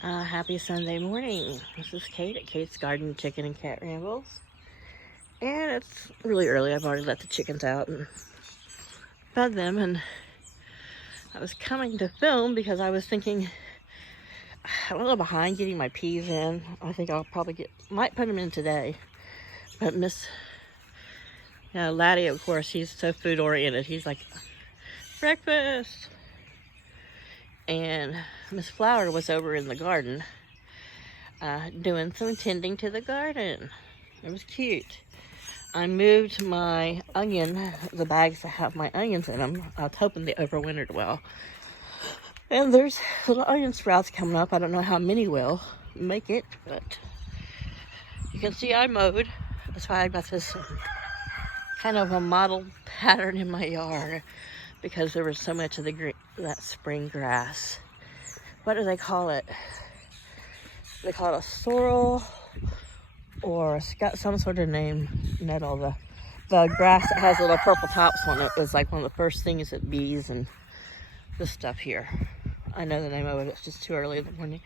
Happy Sunday morning. This is Kate at Kate's Garden Chicken and Cat Rambles. And it's really early. I've already let the chickens out and fed them. And I was coming to film because I was thinking I'm a little behind getting my peas in. I think I'll probably might put them in today. But Laddie, of course, he's so food oriented. He's like, breakfast. And Miss Flower was over in the garden doing some tending to the garden. It was cute. I moved my the bags that have my onions in them. I was hoping they overwintered well. And there's little onion sprouts coming up. I don't know how many will make it, but you can see I mowed. That's why I got this kind of a model pattern in my yard, because there was so much of that spring grass. What do they call it? They call it a sorrel, or it's got some sort of name. Nettle. The grass that has little purple tops on it is like one of the first things that bees and this stuff here. I know the name of it. It's just too early in the morning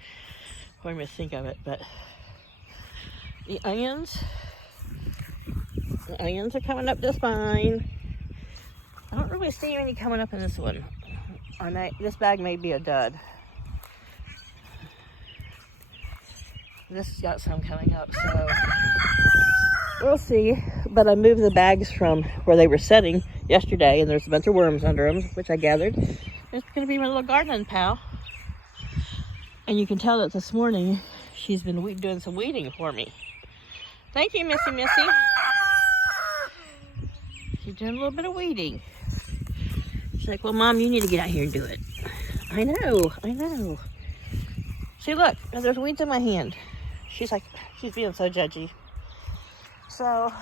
for me to think of it. But the onions are coming up just fine. I don't really see any coming up in this one. This bag may be a dud. This got some coming up, so we'll see. But I moved the bags from where they were setting yesterday, and there's a bunch of worms under them, which I gathered. It's going to be my little gardening pal. And you can tell that this morning she's been doing some weeding for me. Thank you, Missy. She's doing a little bit of weeding. She's like, well, Mom, you need to get out here and do it. I know. See, look, there's weeds in my hand. She's being so judgy. So,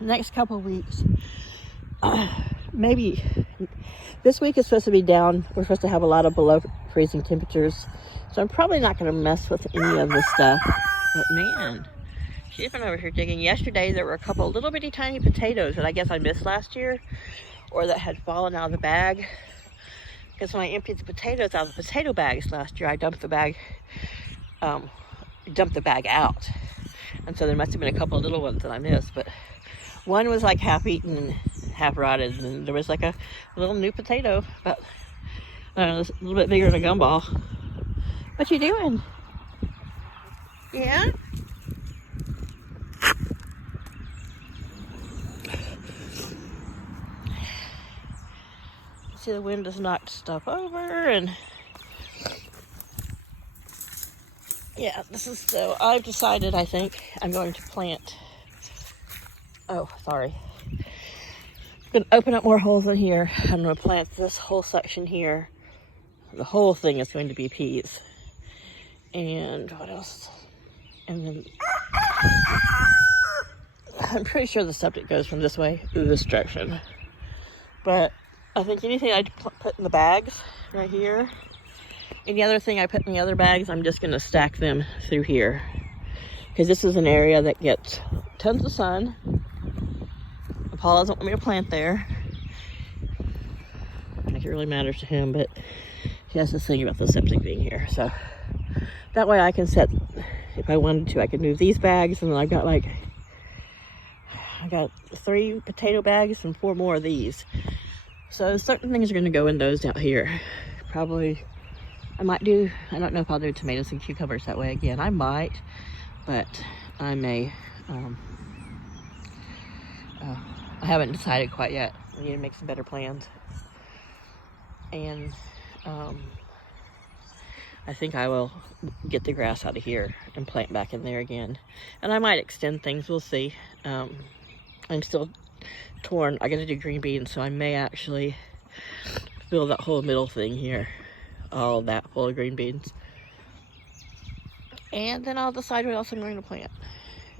next couple of weeks, maybe this week is supposed to be down. We're supposed to have a lot of below freezing temperatures. So I'm probably not going to mess with any of this stuff. But man, she's been over here digging. Yesterday, there were a couple little bitty tiny potatoes that I guess I missed last year, or that had fallen out of the bag. Because when I emptied the potatoes out of the potato bags last year, I dumped the bag out. And so there must have been a couple of little ones that I missed. But one was like half eaten and half rotted. And there was like a little new potato, but a little bit bigger than a gumball. What you doing? Yeah? See, the wind has knocked stuff over, and yeah, so I've decided, I think I'm going to plant, I'm going to open up more holes in here. I'm going to plant this whole section here. The whole thing is going to be peas. And what else? And then I'm pretty sure the septic goes from this way through this direction. But I think anything I put in the bags right here, any other thing I put in the other bags, I'm just going to stack them through here. Because this is an area that gets tons of sun. Paul doesn't want me to plant there. I think it really matters to him, but he has this thing about the septic being here. So that way I can set, if I wanted to, I could move these bags, and then I've got 3 potato bags and 4 more of these. So certain things are going to go in those out here. Probably, I don't know if I'll do tomatoes and cucumbers that way again. I might, but I may. I haven't decided quite yet. I need to make some better plans. And I think I will get the grass out of here and plant back in there again. And I might extend things, we'll see. I'm still torn. I gotta do green beans, so I may actually fill that whole middle thing here, all that full of green beans. And then I'll decide what else I'm going to plant.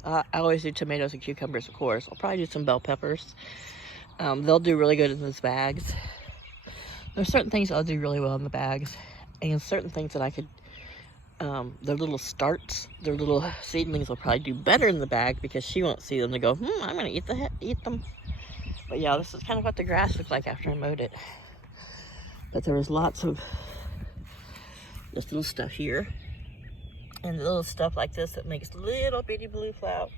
I always do tomatoes and cucumbers, of course. I'll probably do some bell peppers. They'll do really good in those bags. There's certain things that'll do really well in the bags, and certain things that I could, their little starts, their little seedlings will probably do better in the bag, because she won't see them to go, I'm gonna eat them. But yeah, this is kind of what the grass looked like after I mowed it. But there was lots of this little stuff here. And little stuff like this that makes little bitty blue flowers.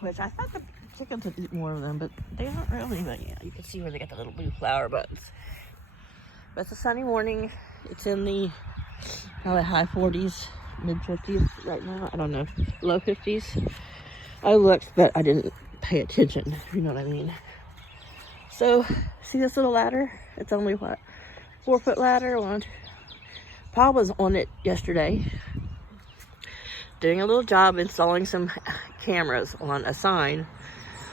Which I thought the chickens would eat more of them, but they don't really. But yeah, you can see where they got the little blue flower buttons. But it's a sunny morning. It's in the probably high 40s, mid 50s right now. I don't know, low 50s. I looked, but I didn't pay attention, if you know what I mean. So, see this little ladder? It's only what, 4-foot ladder. Paul was on it yesterday, doing a little job installing some cameras on a sign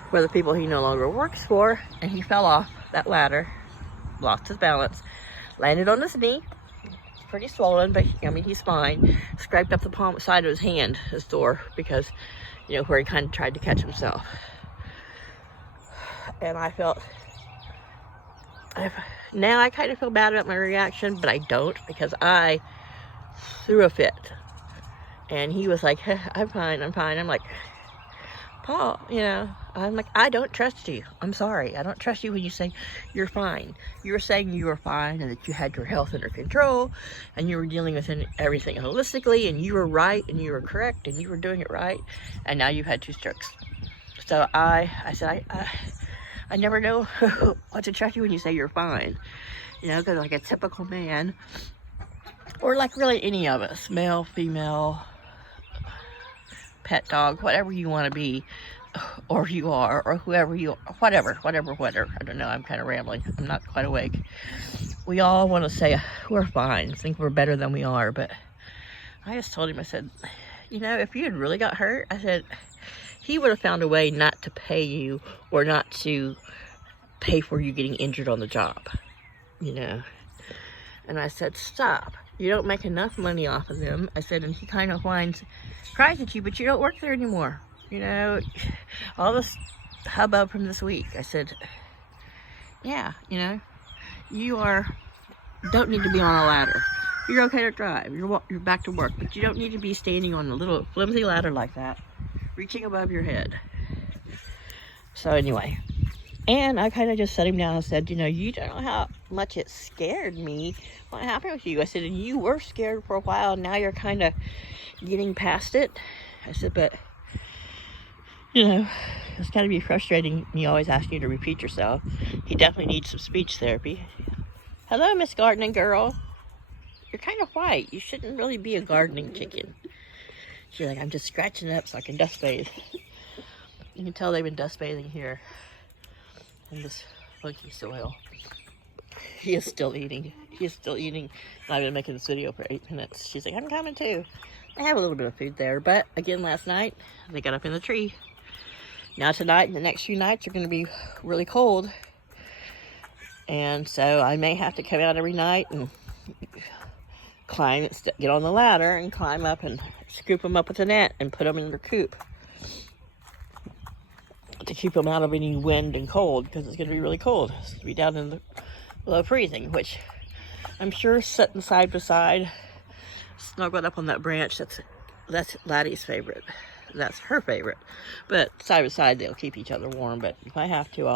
for the people he no longer works for, and he fell off that ladder, lost his balance, landed on his knee. It's pretty swollen, but I mean, he's fine. Scraped up the palm side of his hand, his door, because, you know, where he kind of tried to catch himself. And I felt, now I kind of feel bad about my reaction, but I don't, because I threw a fit. And he was like, I'm fine. I'm like, Paul, you know, I'm like, I don't trust you. I'm sorry. I don't trust you when you say you're fine. You were saying you were fine and that you had your health under control and you were dealing with everything holistically and you were right and you were correct and you were doing it right. And now you've had 2 strokes. So I said, I never know what to trust you when you say you're fine. You know, because like a typical man, or like really any of us, male, female, pet dog, whatever you want to be, or you are, or whoever you are, whatever. I don't know, I'm kind of rambling. I'm not quite awake. We all want to say we're fine, think we're better than we are, but I just told him, I said, you know, if you had really got hurt, I said, he would have found a way not to pay you or not to pay for you getting injured on the job, you know. And I said, stop. You don't make enough money off of them. I said, and he kind of cries at you, but you don't work there anymore. You know, all this hubbub from this week. I said, yeah, you know, you don't need to be on a ladder. You're okay to drive. You're back to work, but you don't need to be standing on a little flimsy ladder like that, reaching above your head. So anyway, and I kind of just set him down and said, you know, you don't know how much it scared me. What happened with you? I said, and you were scared for a while. Now you're kind of getting past it. I said, but, you know, it's kind of be frustrating. Me always asking you to repeat yourself. He definitely needs some speech therapy. Hello, Miss Gardening Girl. You're kind of white. You shouldn't really be a gardening chicken. She's like, I'm just scratching it up so I can dust bathe. You can tell they've been dust bathing here in this funky soil. He is still eating. I've been making this video for 8 minutes. She's like, I'm coming too. I have a little bit of food there, but again, last night they got up in the tree. Now tonight and the next few nights are going to be really cold, and so I may have to come out every night and get on the ladder and climb up and scoop them up with a net and put them in their coop to keep them out of any wind and cold, because it's going to be really cold. It's going to be down in the below freezing, which I'm sure sitting side by side, snuggled up on that branch, that's Laddie's favorite. That's her favorite. But side by side, they'll keep each other warm. But if I have to,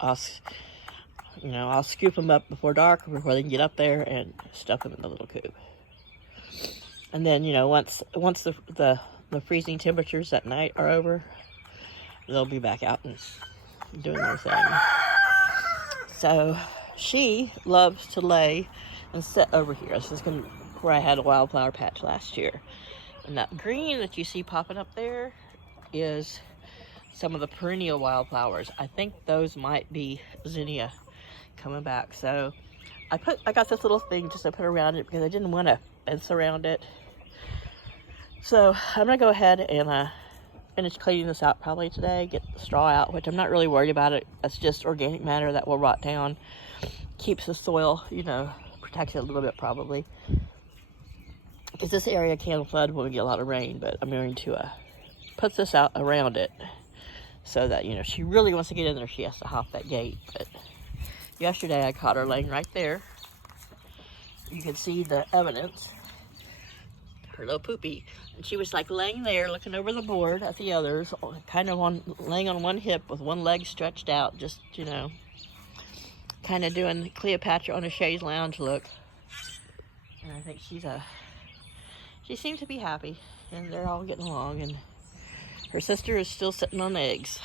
I'll scoop them up before dark, before they can get up there, and stuff them in the little coop. And then, you know, once the freezing temperatures at night are over, they'll be back out and doing their thing. So she loves to lay and sit over here. This is where I had a wildflower patch last year. And that green that you see popping up there is some of the perennial wildflowers. I think those might be zinnia coming back. So I got this little thing just to put around it because I didn't want to fence around it. So I'm gonna go ahead and finish cleaning this out probably today, get the straw out, which I'm not really worried about it. That's just organic matter that will rot down. Keeps the soil, you know, protects it a little bit probably. Because this area can flood when we get a lot of rain, but I'm going to put this out around it so that, you know, if she really wants to get in there, she has to hop that gate. But yesterday I caught her laying right there. You can see the evidence. Her little poopy. And she was like laying there looking over the board at the others, kind of laying on one hip with one leg stretched out, just, you know, kind of doing Cleopatra on a chaise lounge look. And I think she's she seemed to be happy, and they're all getting along, and her sister is still sitting on eggs.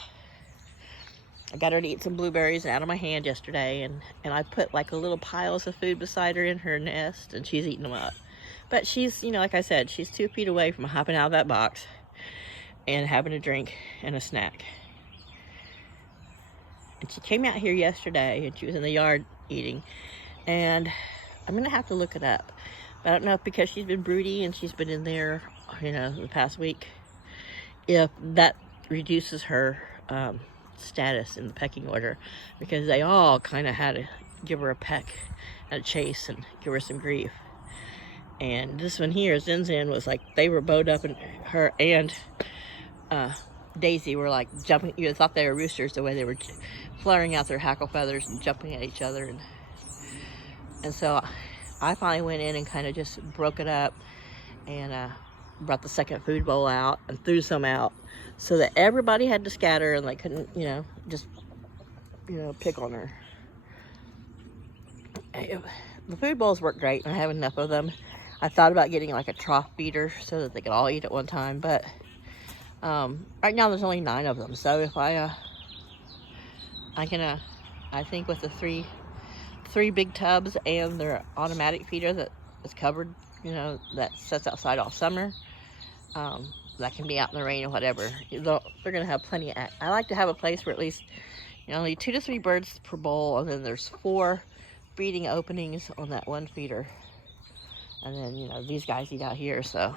I got her to eat some blueberries out of my hand yesterday, and I put like a little piles of food beside her in her nest, and she's eating them up. But she's, you know, like I said, she's 2 feet away from hopping out of that box and having a drink and a snack. And she came out here yesterday, and she was in the yard eating, and I'm gonna have to look it up. But I don't know if because she's been broody and she's been in there, you know, the past week, if that reduces her status in the pecking order, because they all kind of had to give her a peck and a chase and give her some grief. And this one here, Zen Zen, was like, they were bowed up, and her and Daisy were like jumping. You thought they were roosters the way they were flaring out their hackle feathers and jumping at each other. And so I finally went in and kind of just broke it up and brought the second food bowl out and threw some out so that everybody had to scatter and they couldn't, you know, just, you know, pick on her. The food bowls work great, and I have enough of them. I thought about getting like a trough feeder so that they could all eat at one time, but right now there's only 9 of them. So if I think with the three big tubs and their automatic feeder that is covered, you know, that sits outside all summer, that can be out in the rain or whatever, they're gonna have plenty of. I like to have a place where at least, you know, only 2 to 3 birds per bowl, and then there's 4 feeding openings on that one feeder. And then, you know, these guys eat out here, so.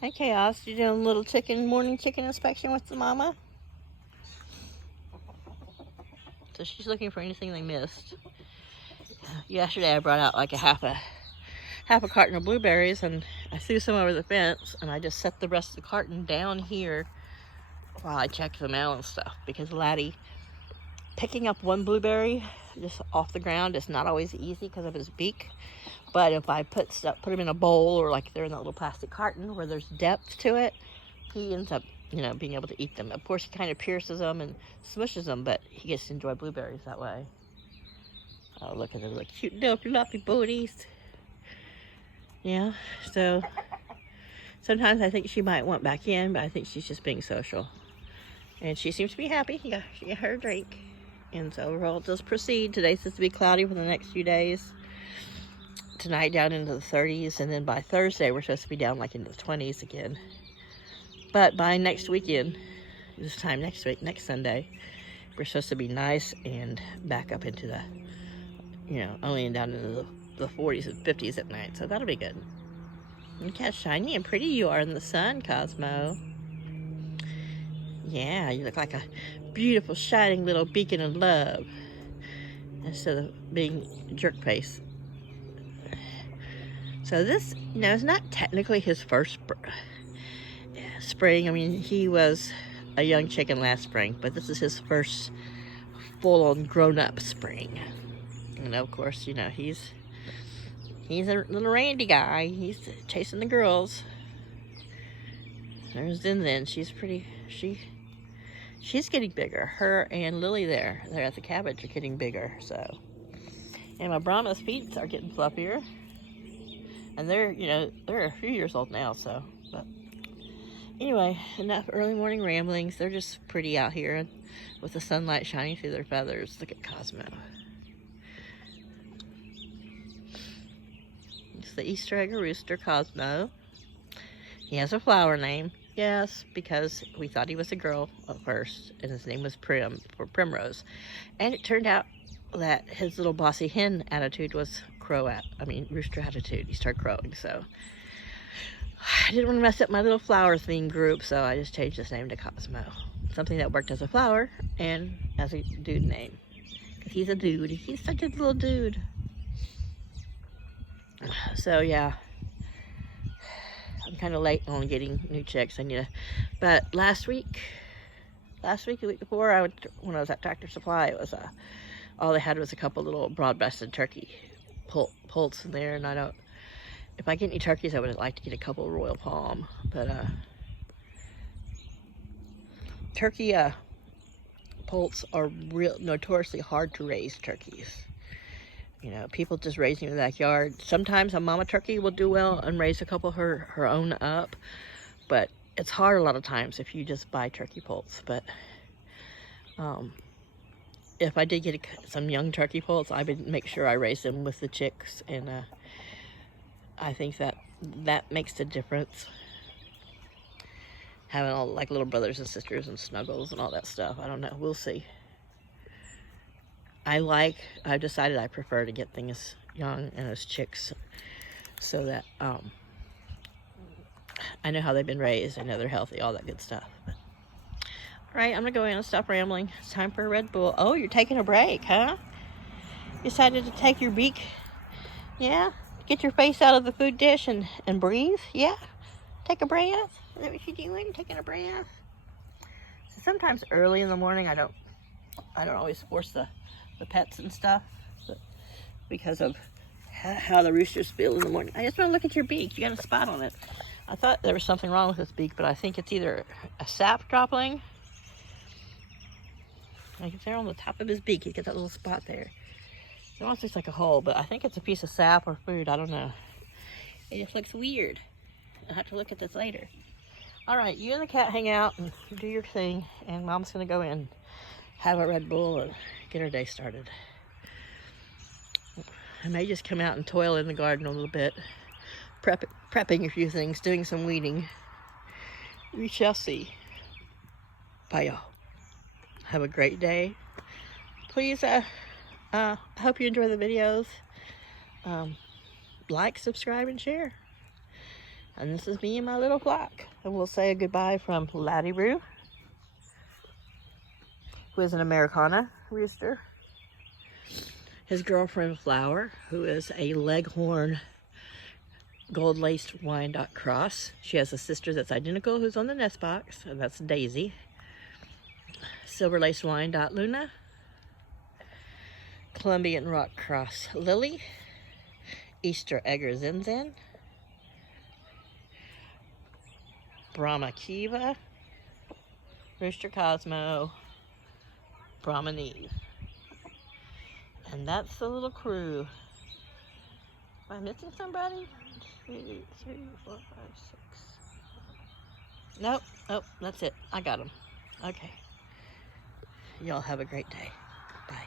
Hey, Chaos, you doing a little morning chicken inspection with the mama? So she's looking for anything they missed. Yesterday I brought out like a half a carton of blueberries, and I threw some over the fence, and I just set the rest of the carton down here while I checked them out and stuff, because Laddie, picking up one blueberry just off the ground is not always easy because of his beak. But if I put them in a bowl, or like they're in that little plastic carton where there's depth to it, he ends up, you know, being able to eat them. Of course, he kind of pierces them and smushes them, but he gets to enjoy blueberries that way. Oh, look at the cute little fluffy booties. Yeah, so sometimes I think she might want back in, but I think she's just being social. And she seems to be happy. Yeah, she got her drink. And so we'll just proceed. Today's supposed to be cloudy for the next few days. Tonight down into the 30s, and then by Thursday we're supposed to be down like into the 20s again. But by next weekend, this time next week, next Sunday, we're supposed to be nice and back up into the, you know, only down into the 40s and 50s at night. So that'll be good. Look how shiny and pretty you are in the sun, Cosmo. Yeah, you look like a beautiful, shining little beacon of love, instead of being jerk face. So this, you know, it's not technically his first spring. I mean, he was a young chicken last spring, but this is his first full-on grown-up spring. And of course, you know, he's a little Randy guy. He's chasing the girls. There's Zen Zen. She's getting bigger. Her and Lily they're at the cabbage are getting bigger. So, and my Brahma's feet are getting fluffier. And they're a few years old now, so. But anyway, enough early morning ramblings. They're just pretty out here with the sunlight shining through their feathers. Look at Cosmo. It's the Easter egg rooster, Cosmo. He has a flower name. Yes, because we thought he was a girl at first, and his name was Primrose. And it turned out that his little bossy hen attitude was rooster attitude. He started crowing, so I didn't want to mess up my little flower theme group, so I just changed his name to Cosmo. Something that worked as a flower and as a dude name, because he's a dude. He's such a little dude. So yeah, I'm kind of late on getting new chicks. But last week, the week before, when I was at Tractor Supply, it was all they had was a couple little broad-breasted turkey poults in there, and if I get any turkeys, I would like to get a couple of Royal Palm, but turkey poults are notoriously hard to raise turkeys. You know, people just raising in the backyard. Sometimes a mama turkey will do well and raise a couple of her own up, but it's hard a lot of times if you just buy turkey poults. But if I did get some young turkey poults, I would make sure I raise them with the chicks, and I think that makes a difference. Having all like little brothers and sisters and snuggles and all that stuff. I don't know. We'll see. I've decided I prefer to get things young and as chicks, so that I know how they've been raised. I know they're healthy, all that good stuff. But, all right, I'm gonna go in and stop rambling. It's time for a Red Bull. Oh, you're taking a break, huh? You decided to take your beak, yeah? Get your face out of the food dish and breathe, yeah? Take a breath. Is that what you're doing? Taking a breath? So sometimes early in the morning, I don't always force the pets and stuff, because of how the roosters feel in the morning. I just want to look at your beak. You got a spot on it. I thought there was something wrong with this beak, but I think it's either a sap dropping. Like if they're on the top of his beak, he's got that little spot there. It almost looks like a hole, but I think it's a piece of sap or food. I don't know. It just looks weird. I'll have to look at this later. All right, you and the cat hang out and do your thing, and Mom's gonna go in, have a Red Bull, and get her day started. I may just come out and toil in the garden a little bit, prepping a few things, doing some weeding. We shall see. Bye, y'all. Have a great day. Please, I hope you enjoy the videos. Like, subscribe, and share. And this is me and my little flock. And we'll say a goodbye from Laddie Roo, who is an Americana rooster. His girlfriend Flower, who is a Leghorn gold-laced Wyandotte cross. She has a sister that's identical who's on the nest box, and that's Daisy. Silver-laced Wyandotte Luna. Colombian rock cross Lily. Easter Egger Zinzin. Brahma Kiva. Rooster Cosmo. Brahma Neve. And that's the little crew. Am I missing somebody? 2, 3, 4, 5, 6. Nope, that's it. I got them. Okay. Y'all have a great day. Bye.